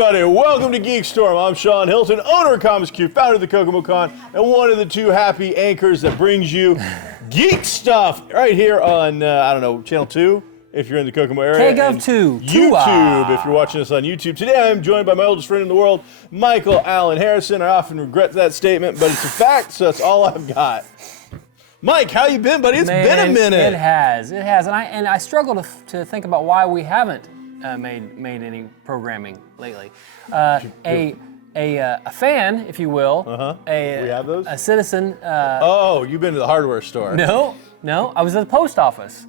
everybody, welcome to GeekStorm. I'm Sean Hilton, owner of Comics Cube, founder of the Kokomo Con, and one of the two happy anchors that brings you geek stuff right here on, Channel 2, if you're in the Kokomo area. KGov2. YouTube, if you're watching us on YouTube. Today I'm joined by my oldest friend in the world, Michael Allen Harrison. I often regret that statement, but it's a fact, so that's all I've got. Mike, how you been, buddy? It's been a minute. It has, and I struggle to think about why we haven't made any programming lately. A fan, if you will. We have those? A citizen. Oh, you've been to the hardware store. No, I was at the post office,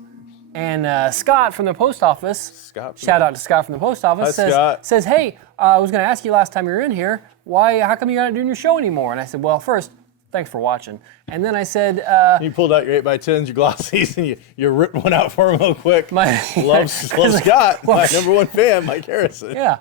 and Scott from the post office. Shout out to Scott from the post office. Says, hey, I was going to ask you last time you were in here, how come you're not doing your show anymore? And I said, well, first, thanks for watching. And then I said... you pulled out your 8x10s, your glossies, and you ripped one out for him real quick. Love Scott, my number one fan, Mike Harrison. Yeah.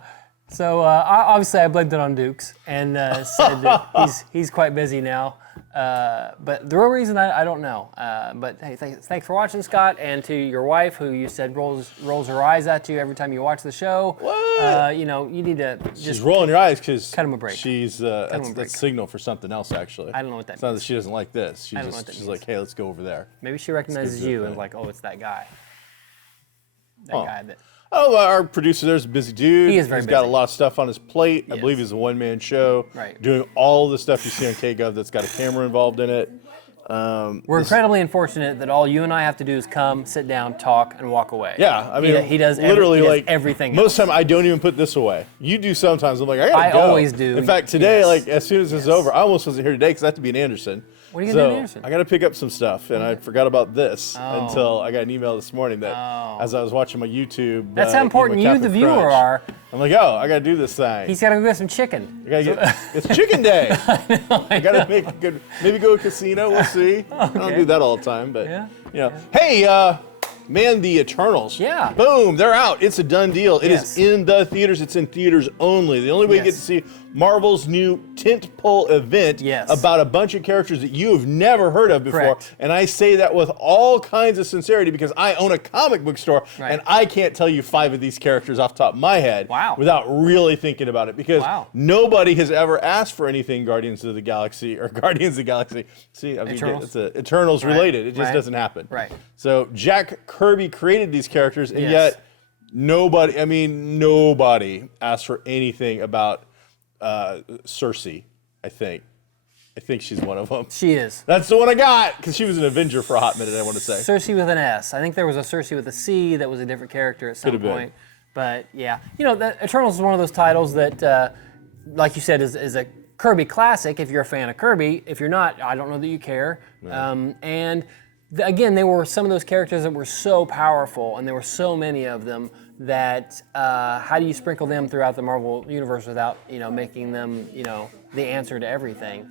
So obviously I blamed it on Dukes and said that he's quite busy now. But the real reason, I don't know. But hey, thanks for watching, Scott, and to your wife, who you said rolls her eyes at you every time you watch the show. What? You need to just... She's rolling your eyes because cut him a break. She's that's a signal for something else, actually. I don't know what that means. It's not that she doesn't like this. She's like, hey, let's go over there. Maybe she recognizes you and like, oh, it's that guy. Guy that... Oh, our producer there's a busy dude. He is very busy. He's got a lot of stuff on his plate. I believe he's a one-man show. Right. Doing all the stuff you see on KGov that's got a camera involved in it. We're incredibly unfortunate that all you and I have to do is come, sit down, talk, and walk away. Yeah, I mean, he does literally everything. Most of the time, I don't even put this away. You do sometimes. I'm like, I gotta go. I always do. In fact, today, as soon as this is over, I almost wasn't here today because I have to be in Anderson. What are you gonna do in Anderson? I got to pick up some stuff, and I forgot about this until I got an email this morning that, as I was watching my YouTube. That's how important you, the viewer, are. I'm like, I got to do this thing. He's got to go get some chicken. It's chicken day. I got to make a good, maybe go to a casino. We'll see. I don't do that all the time, but Hey, man, the Eternals. Yeah. Boom, they're out. It's a done deal. It is in the theaters. It's in theaters only. The only way you get to see Marvel's new tentpole event about a bunch of characters that you have never heard of before. Correct. And I say that with all kinds of sincerity because I own a comic book store and I can't tell you 5 of these characters off the top of my head without really thinking about it because nobody has ever asked for anything Guardians of the Galaxy or Guardians of the Galaxy. See, I mean, it's Eternals related. It just doesn't happen. Right. So Jack Kirby created these characters and yet nobody asked for anything about Cersei, I think she's one of them. She is. That's the one I got, because she was an Avenger for a hot minute, I want to say. Cersei with an S. I think there was a Cersei with a C that was a different character at some point. But yeah, the Eternals is one of those titles that, like you said, is a Kirby classic if you're a fan of Kirby. If you're not, I don't know that you care. No. Again, they were some of those characters that were so powerful, and there were so many of them that how do you sprinkle them throughout the Marvel universe without making them the answer to everything?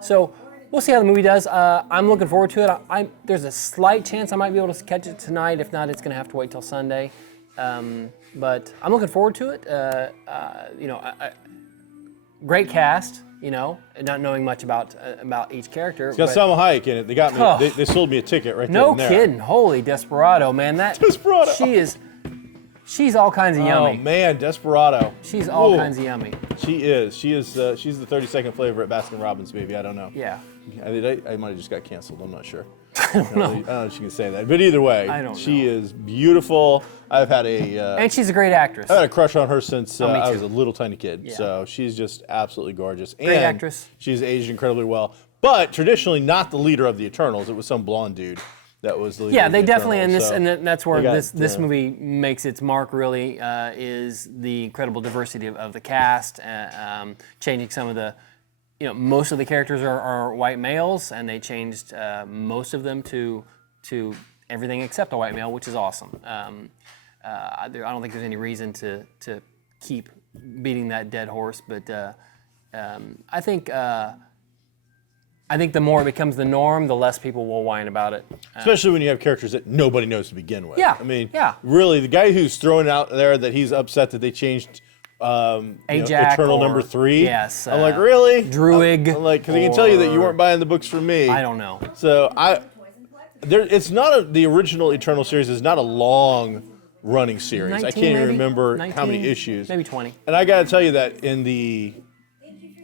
So we'll see how the movie does. I'm looking forward to it. There's a slight chance I might be able to catch it tonight. If not, it's going to have to wait till Sunday. But I'm looking forward to it. Great cast. Not knowing much about each character. It's got Salma Hayek in it. They got me. They sold me a ticket right there. No kidding. Holy Desperado, man. Desperado. She's all kinds of yummy. Oh man, Desperado. She's all kinds of yummy. She is. She's the 32nd flavor at Baskin Robbins, maybe. I don't know. Yeah. I might have just got canceled. I'm not sure. I don't know. I don't know if she can say that. But either way, she is beautiful. I've had and she's a great actress. I've had a crush on her since I was a little tiny kid. Yeah. So she's just absolutely gorgeous. Great actress. She's aged incredibly well. But traditionally not the leader of the Eternals. It was some blonde dude that was the leader. Yeah, they definitely, and that's where this movie makes its mark. Really, is the incredible diversity of the cast, changing some of the. Most of the characters are white males, and they changed most of them to everything except a white male, which is awesome. I don't think there's any reason to keep beating that dead horse, but I think the more it becomes the norm, the less people will whine about it. Especially when you have characters that nobody knows to begin with. Yeah. I mean, really, the guy who's throwing out there that he's upset that they changed Eternal number 3. Yes. I'm like, really? Druig. I'm like, because I can tell you that you weren't buying the books from me. I don't know. So it's not the original Eternal series is not a long running series. 19 I can't even maybe? remember 19, how many issues. Maybe 20. And I got to tell you that in the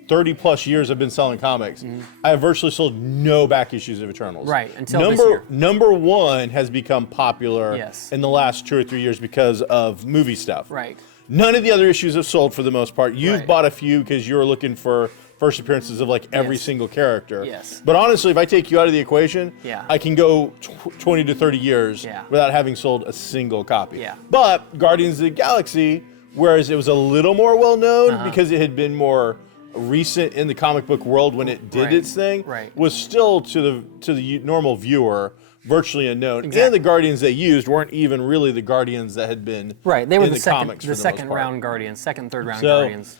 30 plus years I've been selling comics, I have virtually sold no back issues of Eternals. Right, until this year. Number one has become popular Yes. in the last 2 or 3 years because of movie stuff. Right. None of the other issues have sold for the most part. You've Right. bought a few because you're looking for first appearances of like every Yes. single character. Yes. But honestly, if I take you out of the equation, Yeah. I can go 20 to 30 years Yeah. without having sold a single copy. Yeah. But Guardians of the Galaxy, whereas it was a little more well known because it had been more recent in the comic book world when it did Right. its thing, Right. was still to the normal viewer virtually unknown. Exactly. And the Guardians they used weren't even really the Guardians that had been Right. They were in the comics second, for the the most second part. round Guardians, second, third round So, Guardians.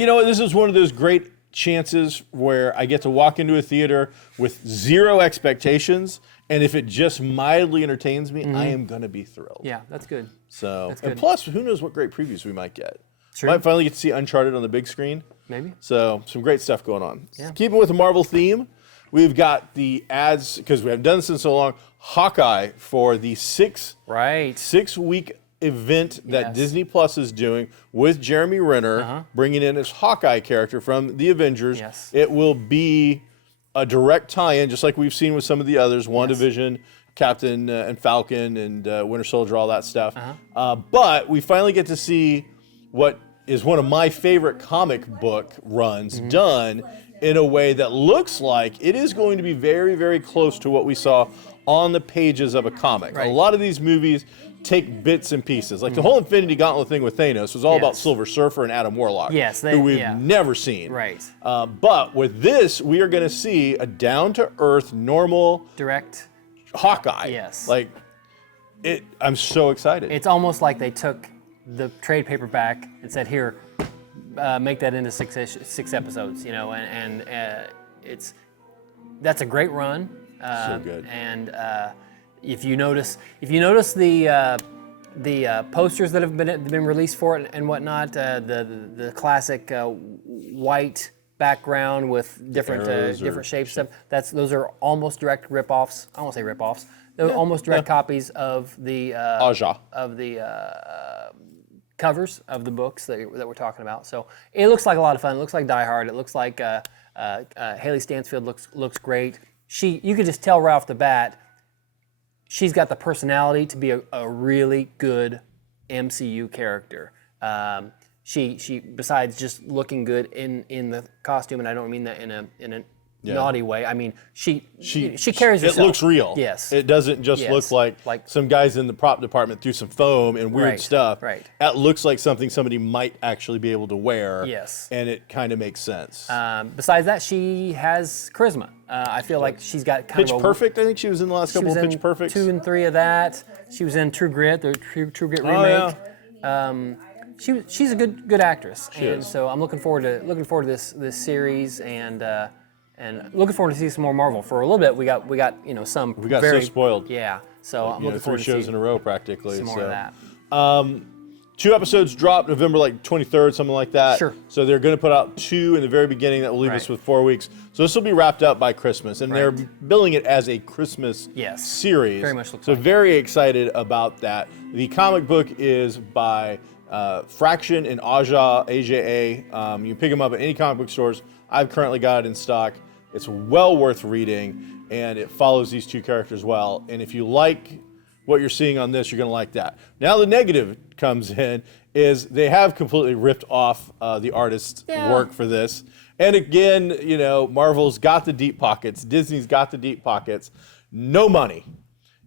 you know what? This is one of those great chances where I get to walk into a theater with zero expectations, and if it just mildly entertains me, I am gonna be thrilled. Yeah, that's good. So, That's and good. plus, who knows what great previews we might get? True. Might finally get to see Uncharted on the big screen. Maybe. So, some great stuff going on. Yeah. Keeping with the Marvel theme, we've got the ads, because we haven't done this in so long, Hawkeye for the Right. 6-week event that Yes. Disney Plus is doing with Jeremy Renner, bringing in his Hawkeye character from the Avengers. Yes. It will be a direct tie-in, just like we've seen with some of the others, WandaVision, Captain and Falcon, and Winter Soldier, all that stuff. But we finally get to see what is one of my favorite comic book runs done in a way that looks like it is going to be very, very close to what we saw on the pages of a comic. Right. A lot of these movies take bits and pieces. Like the whole Infinity Gauntlet thing with Thanos was all about Yes. Silver Surfer and Adam Warlock, Yes, who we've yeah. never seen. Right. But with this, we are going to see a down-to-earth, normal Direct. Hawkeye. Yes. Like, I'm so excited. It's almost like they took the trade paperback and said, "Here, make that into six episodes." You know, and that's a great run. So good. And if you notice the posters that have been released for it and whatnot, the classic white background with different arrows different or shapes stuff. Those are almost direct rip-offs. I won't say rip-offs. They're almost direct copies of the Aja. of the covers of the books that we're talking about. So it looks like a lot of fun. It looks like Die Hard. It looks like Haley Stansfield looks great. You could just tell right off the bat, she's got the personality to be a really good MCU character. She besides just looking good in the costume, and I don't mean that in a naughty way. I mean she carries herself. It looks real. Yes. It doesn't just Yes. look like some guys in the prop department threw some foam and weird Right, stuff. right. That looks like something somebody might actually be able to wear. Yes. And it kind of makes sense. Besides that, she has charisma. I feel like she's got kind Pitch of a Perfect, I think she was in the last She couple was of in Pitch Perfects. 2 and 3 of that. She was in True Grit, the True Grit Oh, remake. yeah. She's a good actress, and is. so I'm looking forward to this series, and looking forward to see some more Marvel. For a little bit, we got some. We got very, so spoiled. Yeah, so I'm looking 3 forward to shows see in a row practically. some more of that. 2 episodes dropped November 23rd, something like that. Sure. So they're going to put out 2 in the very beginning that will leave us Right. with 4 weeks. So this will be wrapped up by Christmas, and they're billing it as a Christmas Yes. series. Very much looks so like it. very excited about that. The comic book is by Fraction and Aja, AJA. You can pick them up at any comic book stores. I've currently got it in stock. It's well worth reading, and it follows these 2 characters well. And if you like what you're seeing on this, you're going to like that. Now the negative comes in is they have completely ripped off the artist's work for this. And again, Marvel's got the deep pockets. Disney's got the deep pockets. No money.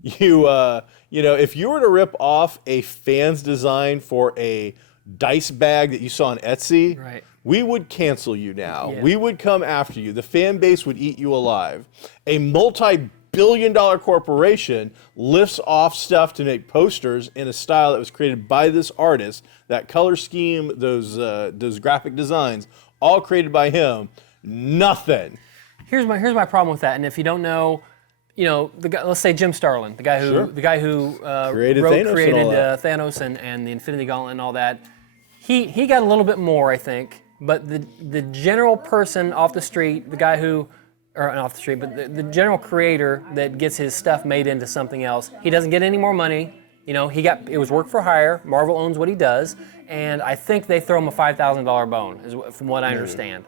If you were to rip off a fan's design for a dice bag that you saw on Etsy, Right. we would cancel you now. Yeah. We would come after you. The fan base would eat you alive. A multi-billion-dollar corporation lifts off stuff to make posters in a style that was created by this artist. That color scheme, those graphic designs, all created by him. Nothing. Here's my problem with that, and if you don't know, the guy, let's say Jim Starlin, the guy who Created Thanos and the Infinity Gauntlet and all that. He got a little bit more, I think, but the general person off the street, the guy who, or not off the street, but the general creator that gets his stuff made into something else, he doesn't get any more money. You know, it was work for hire. Marvel owns what he does, and I think they throw him a $5,000 bone, from what I understand,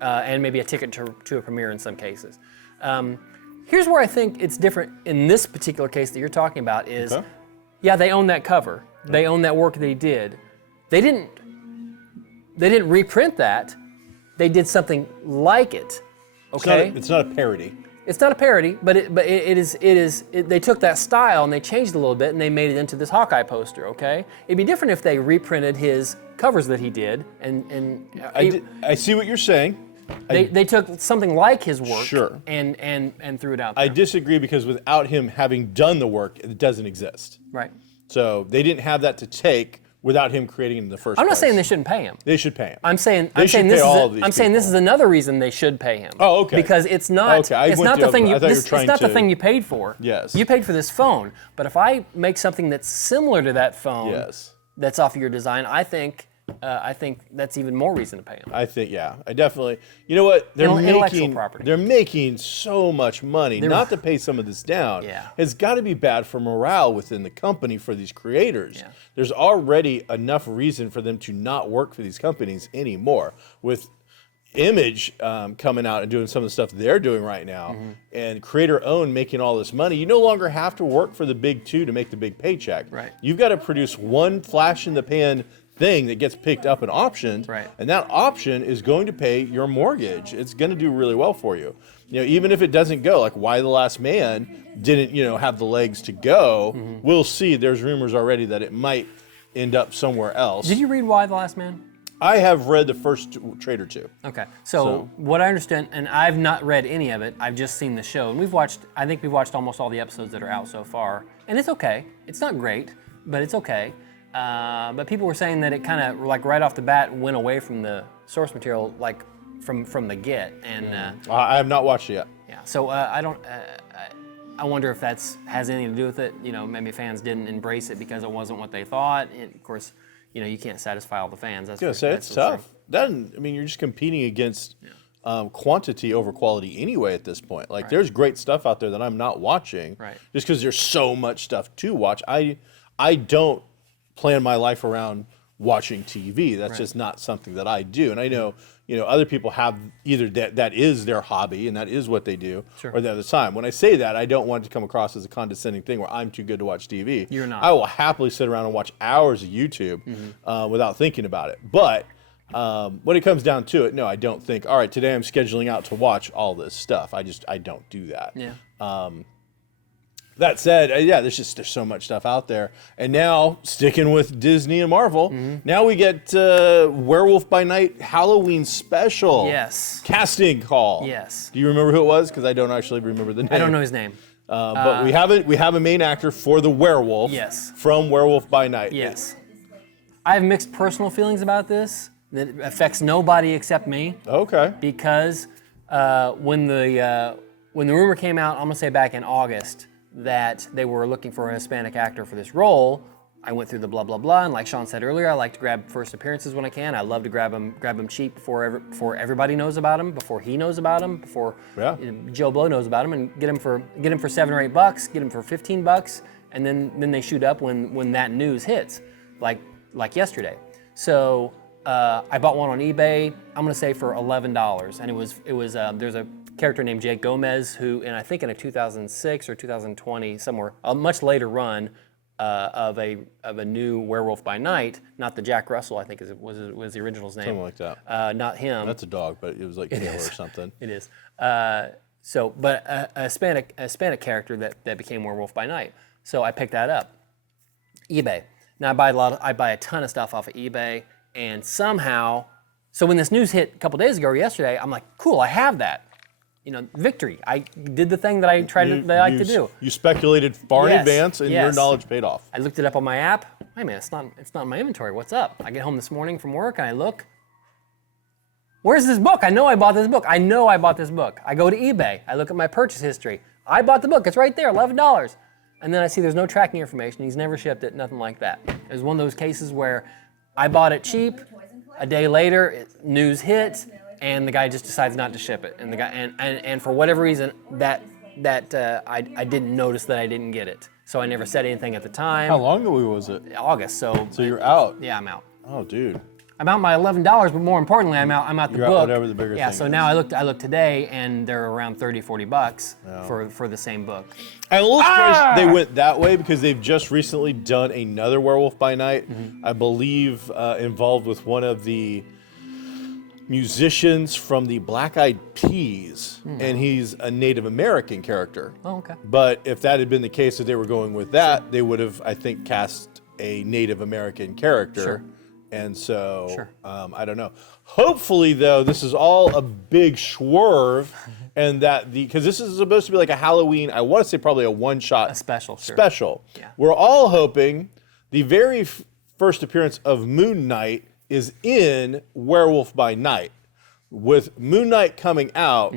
and maybe a ticket to a premiere in some cases. Here's where I think it's different in this particular case that you're talking about is, yeah, they own that cover. They own that work that he did. They didn't reprint that. They did something like it. Okay. It's not a parody. It's not a parody, but it is. They took that style and they changed it a little bit and they made it into this Hawkeye poster. Okay. It'd be different if they reprinted his covers that he did I see what you're saying. They took something like his work Sure. and threw it out there. I disagree because without him having done the work, it doesn't exist. Right. So they didn't have that to take without him creating it in the first place. I'm not saying they shouldn't pay him. They should pay him. I'm saying this is another reason they should pay him. Oh, okay. Because it's not the thing the thing you paid for. Yes. You paid for this phone, but if I make something that's similar to that phone, yes, that's off of your design, I think that's even more reason to pay him. I think, yeah, I definitely. You know what? They're making so much money. Not to pay some of this down. Yeah. It's got to be bad for morale within the company for these creators. Yeah. There's already enough reason for them to not work for these companies anymore. With Image coming out and doing some of the stuff they're doing right now, and creator-owned making all this money, you no longer have to work for the big two to make the big paycheck. Right. You've got to produce one flash-in-the-pan thing that gets picked up and optioned, and that option is going to pay your mortgage. It's going to do really well for you. You know, even if it doesn't go, like Why the Last Man didn't, have the legs to go, we'll see. There's rumors already that it might end up somewhere else. Did you read Why the Last Man? I have read the first trade or two. Okay, so what I understand, and I've not read any of it, I've just seen the show, and I think we've watched almost all the episodes that are out so far, and it's okay. It's not great, but it's okay. But people were saying that it kind of, like right off the bat, went away from the source material, like from the get. And I have not watched it yet. Yeah, so I don't. I wonder if that's has anything to do with it. Maybe fans didn't embrace it because it wasn't what they thought. And of course, you can't satisfy all the fans. That's it's tough. You're just competing against quantity over quality anyway at this point. Like, there's great stuff out there that I'm not watching, just because there's so much stuff to watch. I don't plan my life around watching TV. That's just not something that I do. And I know, other people have either that is their hobby and that is what they do, or the other time. When I say that, I don't want it to come across as a condescending thing where I'm too good to watch TV. You're not. I will happily sit around and watch hours of YouTube without thinking about it. But when it comes down to it, no, I don't think, all right, today I'm scheduling out to watch all this stuff. I don't do that. Yeah. That said, there's so much stuff out there. And now, sticking with Disney and Marvel, now we get Werewolf by Night Halloween special. Yes. Casting call. Yes. Do you remember who it was? Because I don't actually remember the name. I don't know his name. But we have a main actor for the werewolf. Yes. From Werewolf by Night. Yes. I have mixed personal feelings about this. That affects nobody except me. Okay. Because when the rumor came out, I'm gonna say back in August, that they were looking for a Hispanic actor for this role, I went through the blah blah blah, and like Sean said earlier, I like to grab first appearances when I can. I love to grab them cheap before everybody knows about them, before he knows about them, before Joe Blow knows about them, and get them for $7 or $8, get them for $15, and then they shoot up when that news hits, like yesterday. So I bought one on eBay. I'm gonna say for $11, and it was there's a character named Jake Gomez who, and I think in a 2006 or 2020 somewhere, a much later run of a new Werewolf by Night, not the Jack Russell, I think was the original's name. Something like that. Not him. That's a dog, but it was like Taylor or something. It is. But a Hispanic character that became Werewolf by Night. So I picked that up. eBay. Now I buy a ton of stuff off of eBay, and somehow, so when this news hit a couple days ago or yesterday, I'm like, cool, I have that. Victory. I did the thing that I like to do. You speculated far in advance, and your knowledge paid off. I looked it up on my app. Wait a minute, it's not in my inventory. What's up? I get home this morning from work and I look. Where's this book? I know I bought this book. I go to eBay. I look at my purchase history. I bought the book. It's right there, $11. And then I see there's no tracking information. He's never shipped it, nothing like that. It was one of those cases where I bought it cheap. A day later, news hits. And the guy just decides not to ship it, and for whatever reason that I didn't notice that I didn't get it, so I never said anything at the time. How long ago was it? August. So you're out. Yeah, I'm out. Oh, dude. I'm out my $11, but more importantly, I'm out the You're book. Out whatever the bigger yeah, thing so is. now I looked today, and they're around $30-40 for the same book. I'm a little surprised they went that way because they've just recently done another Werewolf by Night, I believe involved with one of the musicians from the Black Eyed Peas, and he's a Native American character. Oh, okay. But if that had been the case, if they were going with that, they would have, I think, cast a Native American character. Sure. And so, I don't know. Hopefully, though, this is all a big swerve, and that because this is supposed to be like a Halloween, I want to say probably a one-shot A special, sure. special. Yeah. We're all hoping the very first appearance of Moon Knight is in Werewolf by Night. With Moon Knight coming out,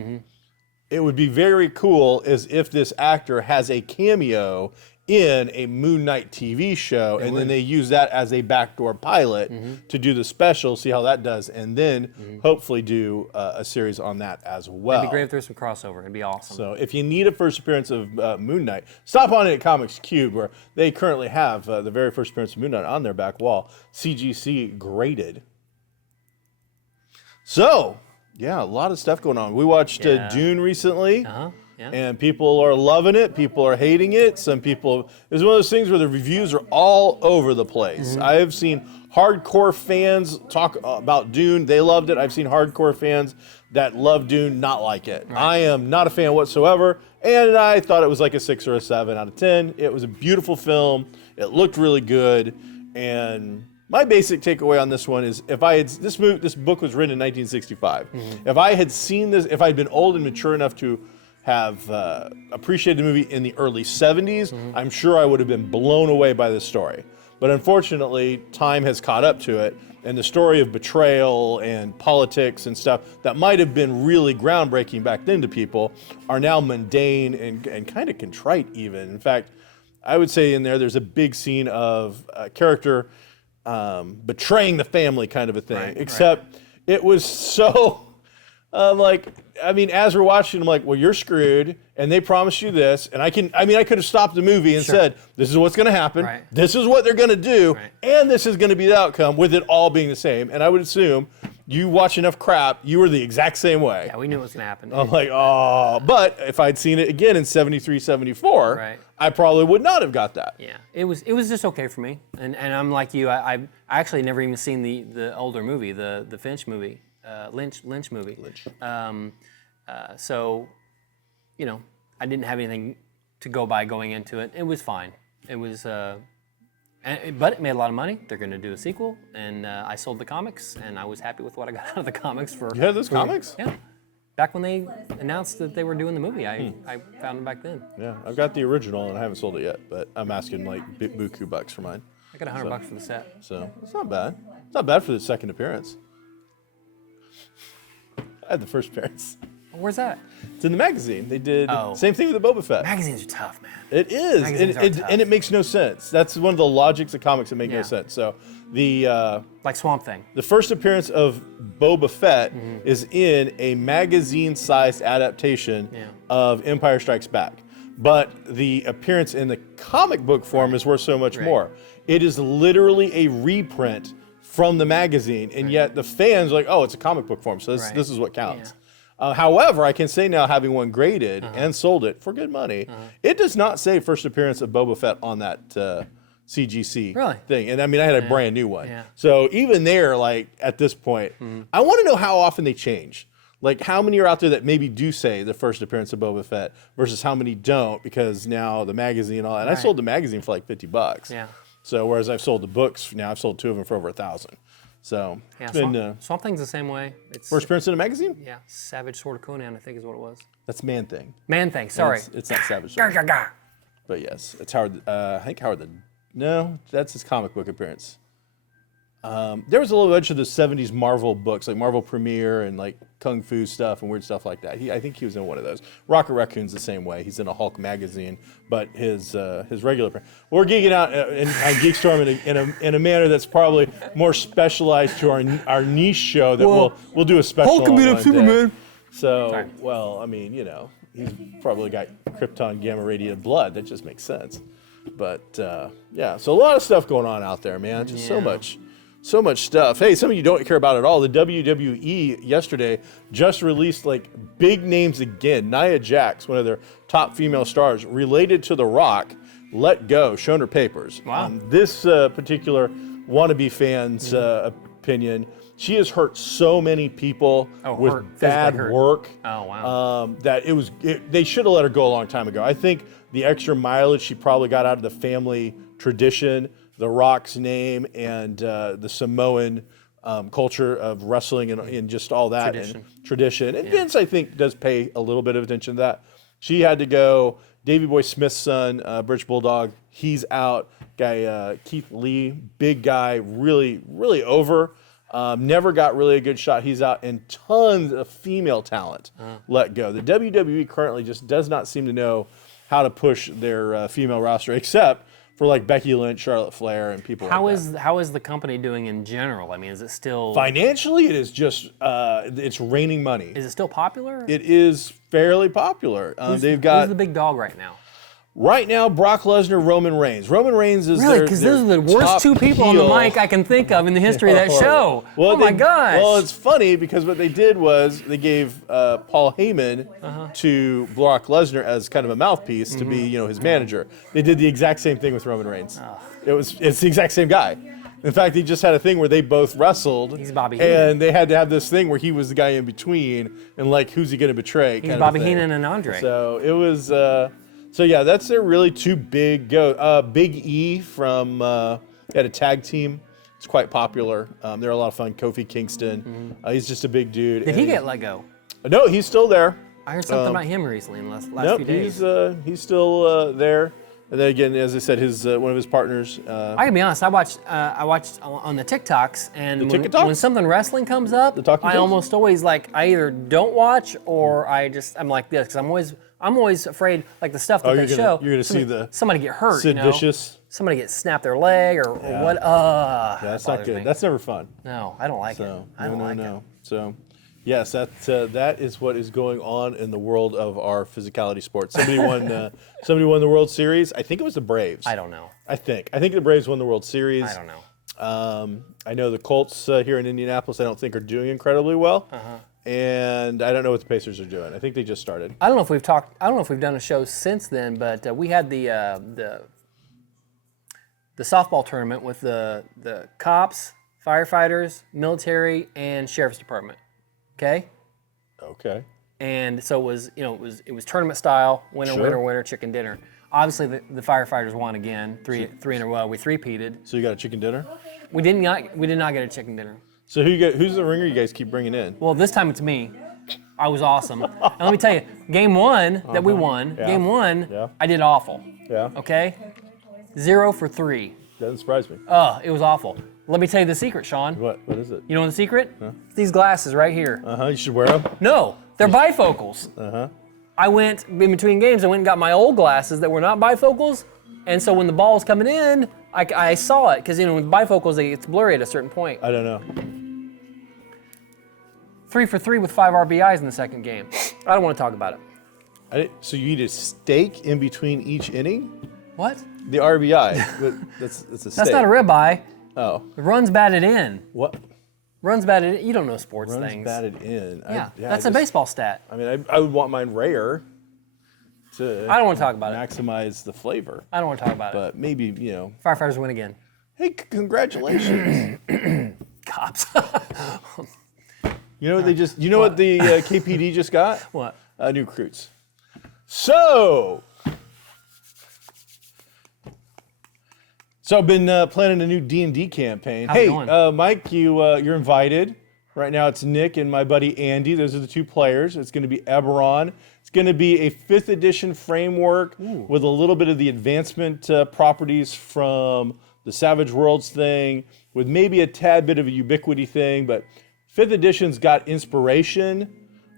it would be very cool as if this actor has a cameo in a Moon Knight TV show, and then they use that as a backdoor pilot to do the special, see how that does, and then hopefully do a series on that as well. It'd be great if there's some crossover. It'd be awesome. So if you need a first appearance of Moon Knight, stop on in at Comics Cube, where they currently have the very first appearance of Moon Knight on their back wall, CGC graded. So, yeah, a lot of stuff going on. We watched Dune recently. Yeah. And people are loving it. People are hating it. Some people, it's one of those things where the reviews are all over the place. I have seen hardcore fans talk about Dune. They loved it. I've seen hardcore fans that love Dune not like it. Right. I am not a fan whatsoever. And I thought it was like a 6 or a 7 out of 10. It was a beautiful film. It looked really good. And my basic takeaway on this one is if I had, this book was written in 1965. If I had seen this, if I'd been old and mature enough to have appreciated the movie in the early 70s, I'm sure I would have been blown away by this story. But unfortunately, time has caught up to it, and the story of betrayal and politics and stuff that might have been really groundbreaking back then to people are now mundane and kind of contrite even. In fact, I would say in there's a big scene of a character betraying the family kind of a thing, except it was so... as we're watching, I'm like, well, you're screwed, and they promised you this, and I could have stopped the movie and said, this is what's going to happen, this is what they're going to do, and this is going to be the outcome, with it all being the same. And I would assume you watch enough crap, you were the exact same way. Yeah, we knew it was going to happen. I'm like, oh, but if I'd seen it again in 73, 74, I probably would not have got that. Yeah, it was just okay for me, and I'm like you, I actually never even seen the older movie, the Finch movie. Lynch movie. So, I didn't have anything to go by going into it. It was fine. It was, but it made a lot of money. They're going to do a sequel, and I sold the comics, and I was happy with what I got out of the comics. You had those comics? Yeah. Back when they announced that they were doing the movie, I found them back then. Yeah, I've got the original, and I haven't sold it yet, but I'm asking like buku bucks for mine. I got $100 for the set. So, it's not bad. It's not bad for the second appearance. I had the first appearance. Where's that? It's in the magazine. They did same thing with the Boba Fett. Magazines are tough, man. It is, and it makes no sense. That's one of the logics of comics that make no sense. So the like Swamp Thing. The first appearance of Boba Fett is in a magazine-sized adaptation of Empire Strikes Back, but the appearance in the comic book form is worth so much more. It is literally a reprint from the magazine, and yet the fans are like, oh, it's a comic book form, so this is what counts. However, I can say now, having one graded and sold it for good money, it does not say first appearance of Boba Fett on that CGC thing. And I mean, I had a brand new one. So even there, like at this point, I want to know how often they change. Like how many are out there that maybe do say the first appearance of Boba Fett versus how many don't, because now the magazine and all that. And I sold the magazine for like $50. Yeah. So whereas I've sold the books, now I've sold 2 of them for over $1,000. So it's been Swamp Thing's the same way. It's first appearance in a magazine. Yeah, Savage Sword of Conan, I think is what it was. That's Man Thing. Man Thing. Sorry, it's not Savage Sword. But yes, it's Howard. I think Howard no, that's his comic book appearance. There was a little bunch of the '70s Marvel books, like Marvel Premiere and like Kung Fu stuff and weird stuff like that. I think he was in one of those. Rocket Raccoon's the same way. He's in a Hulk magazine, but his regular. We're geeking out on GeekStorm in a manner that's probably more specialized to our niche show that we'll do a special. Hulk can beat up Superman. So, well, I mean, he's probably got Krypton gamma radiated blood. That just makes sense. But yeah, so a lot of stuff going on out there, man. Just so much stuff. Hey, some of you don't care about it at all. The WWE yesterday just released like big names again. Nia Jax, one of their top female stars, related to The Rock, let go, shown her papers. Wow. This particular wannabe fan's opinion, she has hurt so many people with bad work. Oh, wow. That they should have let her go a long time ago. I think the extra mileage she probably got out of the family tradition, The Rock's name, and the Samoan culture of wrestling and just all that tradition. And Vince, I think, does pay a little bit of attention to that. She had to go. Davey Boy Smith's son, British Bulldog, he's out. Guy Keith Lee, big guy, really, really over. Never got really a good shot. He's out, and tons of female talent let go. The WWE currently just does not seem to know how to push their female roster, except for like Becky Lynch, Charlotte Flair, and people like that. How is the company doing in general? I mean, is it still... Financially, it is just, it's raining money. Is it still popular? It is fairly popular. Who's the big dog right now? Right now, Brock Lesnar, Roman Reigns. Roman Reigns is really, because those are the worst two people on the mic I can think of in the history of that show. Well, my gosh! Well, it's funny because what they did was they gave Paul Heyman to Brock Lesnar as kind of a mouthpiece to be, his manager. They did the exact same thing with Roman Reigns. It's the exact same guy. In fact, he just had a thing where they both wrestled. He's Bobby Heenan. And they had to have this thing where he was the guy in between, and like, who's he going to betray? He's Bobby Heenan and Andre. So it was. So yeah, that's their really two big go. Big E from had a tag team. It's quite popular. They're a lot of fun. Kofi Kingston. He's just a big dude. Did he get let go? No, he's still there. I heard something about him recently in the last few days. He's still there. And then again, as I said, one of his partners. I gotta be honest. I watched on the TikToks, and when something wrestling comes up, I almost always I either don't watch or I'm like this because I'm always afraid, like the stuff that they show. You're gonna see somebody get hurt. Sid Vicious. Somebody get snapped their leg or what? Yeah, that's not good. That's never fun. No, I don't like it. I don't like it. So, yes, that is what is going on in the world of our physicality sports. Somebody won the World Series. I think it was the Braves. I don't know. I think the Braves won the World Series. I don't know. I know the Colts here in Indianapolis, I don't think are doing incredibly well. And I don't know what the Pacers are doing. I think they just started. I don't know if we've done a show since then, but we had the softball tournament with the cops, firefighters, military, and sheriff's department. Okay. And so it was tournament style, winner, chicken dinner. Obviously, the firefighters won again, three in a row. We three-peated. So you got a chicken dinner? We did not get a chicken dinner. So who's the ringer you guys keep bringing in? Well, this time it's me. I was awesome. And let me tell you, game one that we won, I did awful. Yeah. Okay? 0 for 3. Doesn't surprise me. It was awful. Let me tell you the secret, Sean. What is it? You know the secret? It's these glasses right here. You should wear them? No, they're bifocals. I went, in between games, I went and got my old glasses that were not bifocals, and so when the ball was coming in, I saw it, because with bifocals, it's blurry at a certain point. I don't know. 3 for 3 with 5 RBIs in the second game. I don't want to talk about it. So you eat a steak in between each inning? What? The RBI. That's a steak. That's not a ribeye. Oh. The runs batted in. What? Runs batted in. You don't know sports runs things. Batted in. Yeah, that's a baseball stat. I mean, I would want mine rare to I don't want to talk about maximize the flavor. I don't want to talk about but maybe, Firefighters win again. Hey, congratulations. Cops. What the KPD just got? What? New recruits. So I've been planning a new Dnd campaign. How's it going? Mike, you're invited. Right now it's Nick and my buddy Andy. Those are the two players. It's going to be Eberron. It's going to be a 5th edition framework with a little bit of the advancement properties from the Savage Worlds thing, with maybe a tad bit of a Ubiquity thing, but 5th edition's got inspiration.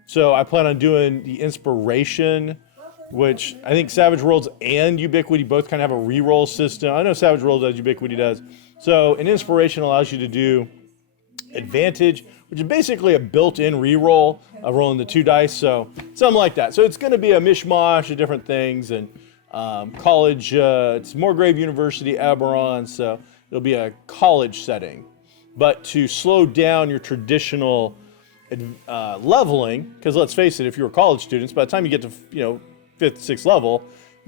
So I plan on doing the inspiration, which I think Savage Worlds and Ubiquity both kind of have a reroll system. I know Savage Worlds does, Ubiquity does. So an inspiration allows you to do advantage, which is basically a built-in reroll of rolling the 2 dice. So something like that. So it's going to be a mishmash of different things, and college. It's Moorgrave University, Eberron, so it'll be a college setting. But to slow down your traditional leveling, because let's face it, if you were college students, by the time you get to 5th, 6th level,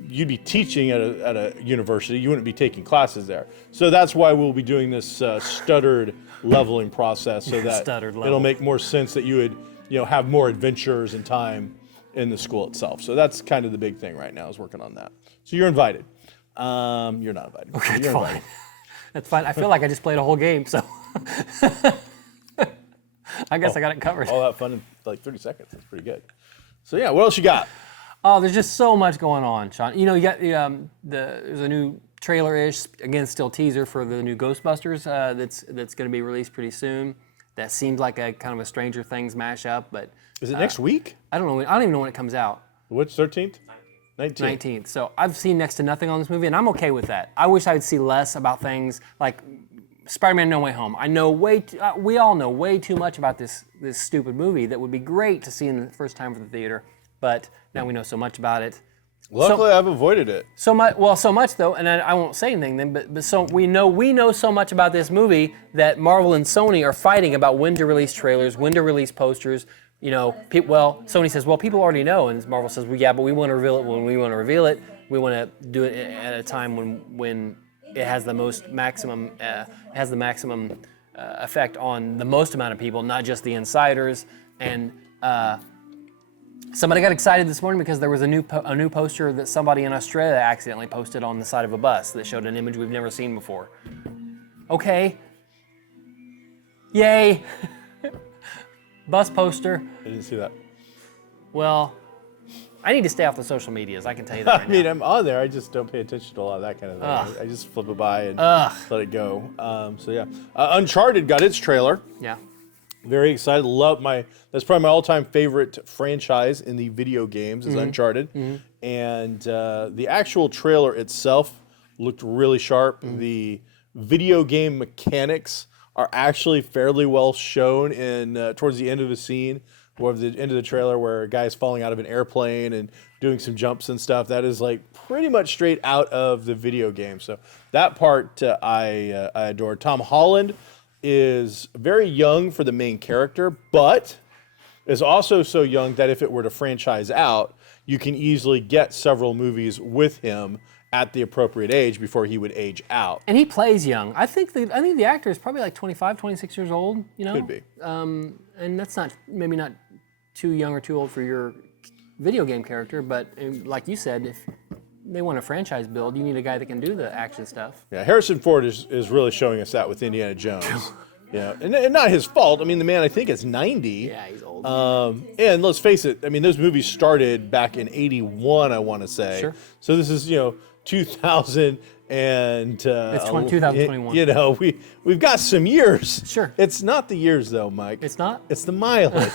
you'd be teaching at a university. You wouldn't be taking classes there. So that's why we'll be doing this stuttered leveling process, so that it'll make more sense that you would have more adventures and time in the school itself. So that's kind of the big thing right now, is working on that. So you're invited. You're not invited. Okay, you're fine. invited. That's fine. I feel like I just played a whole game, so I guess I got it covered. All that fun in like 30 seconds. That's pretty good. So yeah, what else you got? Oh, there's just so much going on, Sean. You got there's a new trailer-ish, again, still teaser for the new Ghostbusters that's going to be released pretty soon. That seems like a kind of a Stranger Things mashup, but is it next week? I don't know. I don't even know when it comes out. Which 13th? 19th. So I've seen next to nothing on this movie, and I'm okay with that. I wish I would see less about things like Spider-Man: No Way Home. I know we all know way too much about this stupid movie that would be great to see in the first time for the theater, but now we know so much about it. Luckily, I've avoided it. So much though, and I won't say anything then. But so we know so much about this movie that Marvel and Sony are fighting about when to release trailers, when to release posters. Sony says, well, people already know, and Marvel says, well, yeah, but we want to reveal it when we want to reveal it. We want to do it at a time when it has the maximum effect on the most amount of people, not just the insiders. And somebody got excited this morning because there was a new poster that somebody in Australia accidentally posted on the side of a bus that showed an image we've never seen before. Okay. Yay. Bus poster. I didn't see that. Well, I need to stay off the social medias. I can tell you that right now. I'm on there. I just don't pay attention to a lot of that kind of thing. I just flip it by and let it go. So yeah, Uncharted got its trailer. Yeah. Very excited. That's probably my all-time favorite franchise in the video games is Uncharted. And the actual trailer itself looked really sharp. The video game mechanics are actually fairly well shown in towards the end of the scene, or the end of the trailer, where a guy's falling out of an airplane and doing some jumps and stuff. That is like pretty much straight out of the video game. So that part I adore. Tom Holland is very young for the main character, but is also so young that if it were to franchise out, you can easily get several movies with him at the appropriate age before he would age out. And he plays young. I think the actor is probably like 25, 26 years old, Could be. And that's maybe not too young or too old for your video game character, but like you said, if they want a franchise build, you need a guy that can do the action stuff. Yeah, Harrison Ford is really showing us that with Indiana Jones. Yeah, and not his fault. I mean, the man, I think, is 90. Yeah, he's old. And let's face it, I mean, those movies started back in 81, I want to say. Sure. So this is, 2000 and... it's 2021. We've got some years. Sure. It's not the years, though, Mike. It's not? It's the mileage.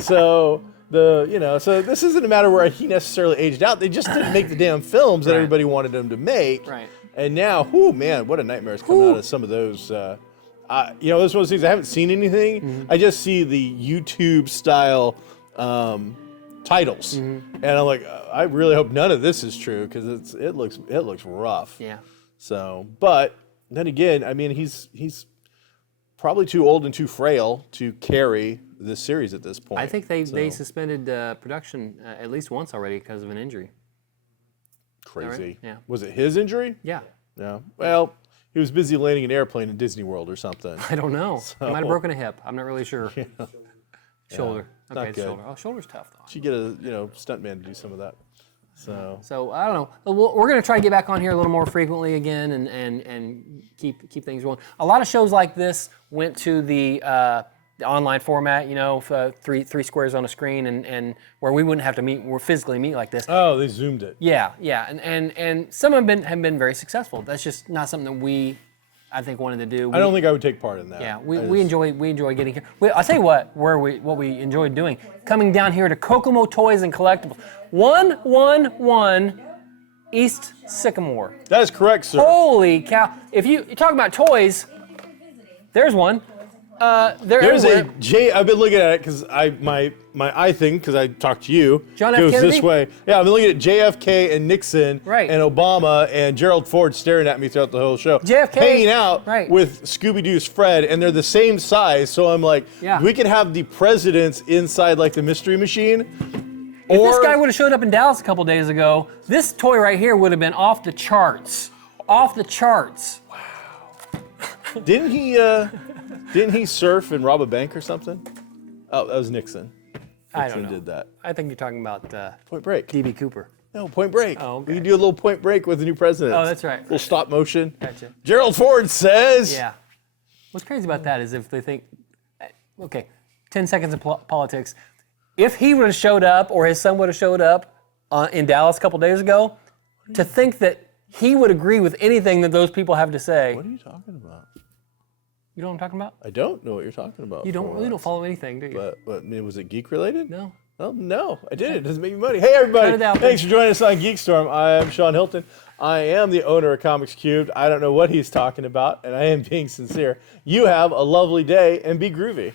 So... so this isn't a matter where he necessarily aged out. They just didn't make the damn films that everybody wanted them to make. Right. And now, man, what a nightmare is coming out of some of those. This is one of those things. I haven't seen anything. I just see the YouTube style titles, and I'm like, I really hope none of this is true, because it looks rough. Yeah. So, but then again, I mean, he's probably too old and too frail to carry this series at this point. I think they suspended production at least once already because of an injury. Crazy. Right? Yeah. Was it his injury? Yeah. Yeah. Well, he was busy landing an airplane in Disney World or something. I don't know. He might have broken a hip. I'm not really sure. Yeah. Shoulder. Not Okay, good. shoulder. Oh, shoulder's tough though. Should get a stuntman to do some of that. So I don't know. We're going to try to get back on here a little more frequently again and keep things rolling. A lot of shows like this went to the online format, three squares on a screen, and where we wouldn't have to physically meet like this. Oh, they zoomed it. Yeah, and some have been very successful. That's just not something that I think wanted to do. I don't think I would take part in that. Yeah, we enjoy getting here. I'll tell you what we enjoyed doing, coming down here to Kokomo Toys and Collectibles, 111 East Sycamore. That is correct, sir. Holy cow! If you talk about toys, there's one. There's a J. I've been looking at it because my eye thing, because I talked to you, John F. goes Kennedy? this way. Yeah, I've been looking at JFK and Nixon Right. and Obama and Gerald Ford staring at me throughout the whole show. JFK, hanging out right. with Scooby-Doo's Fred, and they're the same size. So I'm like, we could have the presidents inside like the Mystery Machine. If this guy would have showed up in Dallas a couple days ago, this toy right here would have been off the charts. Off the charts. Didn't he surf and rob a bank or something? Oh, that was Nixon. I don't Nixon know. did that. I think you're talking about Point Break. D.B. Cooper. No, Point Break. Oh, okay. We can do a little Point Break with the new president. Oh, that's right. A little stop motion. Gotcha. Gerald Ford says. Yeah. What's crazy about that is if they think, okay, 10 seconds of politics. If he would have showed up or his son would have showed up in Dallas a couple days ago, to think that he would agree with anything that those people have to say. What are you talking about? You know what I'm talking about? I don't know what you're talking about. You don't follow anything, do you? But was it geek related? No. Oh, no, I did. It doesn't make me money. Hey, everybody. Thanks for joining us on GeekStorm. I am Sean Hilton. I am the owner of Comics Cubed. I don't know what he's talking about, and I am being sincere. You have a lovely day and be groovy.